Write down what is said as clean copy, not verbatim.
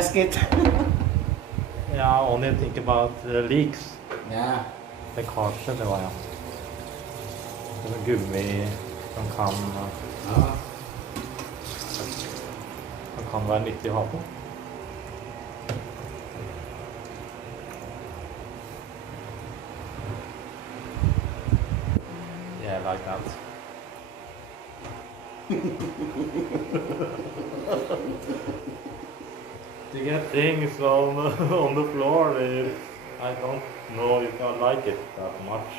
gasket. Yeah, only think about leaks. Yeah. Lekkasje, det var ja. Det var gummi som kan være nyttig å ha på. Yeah, like that. You get things on the floor. I don't know if I like it that much.